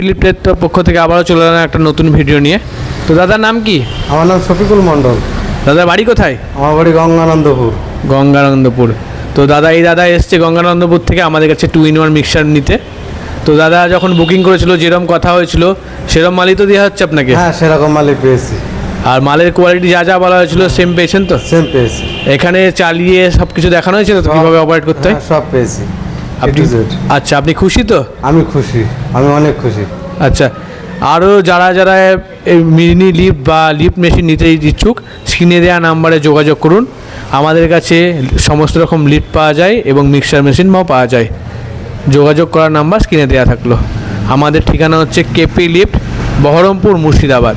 ফিলিপের পক্ষ থেকে আবারও চলে এলাম একটা নতুন ভিডিও নিয়ে। তো দাদার নাম কি? আমার নাম শফিকুল মণ্ডল। দাদার বাড়ি কোথায়? আমার বাড়ি গঙ্গানন্দপুর। গঙ্গানন্দপুর। তো দাদা এই দাদা এসছে গঙ্গানন্দপুর থেকে আমাদের কাছে টু ইন ওয়ান মিক্সার নিতে। তো দাদা যখন বুকিং করেছিল যেরকম কথা হয়েছিল সেরকম মালই তো দেওয়া হচ্ছে আপনাকে? হ্যাঁ সেরকম মালই পেয়েছি। আর মালের কোয়ালিটি যা যা বলা হয়েছিল সেম পেয়েছেন তো? সেম পেয়েছি। এখানে চালিয়ে সব কিছু দেখানো হয়েছিল তো কীভাবে অপারেট করতে হয়? হ্যাঁ, সব পেয়েছি। আপনি আচ্ছা আপনি খুশি তো? আমি খুশি আমি অনেক খুশি। আচ্ছা আরও যারা যারা এই মিনি লিফট বা লিফট মেশিন নিতে ইচ্ছুক স্ক্রিনে দেওয়া নাম্বারে যোগাযোগ করুন। আমাদের কাছে সমস্ত রকম লিফট পাওয়া যায় এবং মিক্সার মেশিনও পাওয়া যায়। যোগাযোগ করার নাম্বার স্ক্রিনে দেওয়া থাকল। আমাদের ঠিকানা হচ্ছে কেপি লিফট বহরমপুর মুর্শিদাবাদ।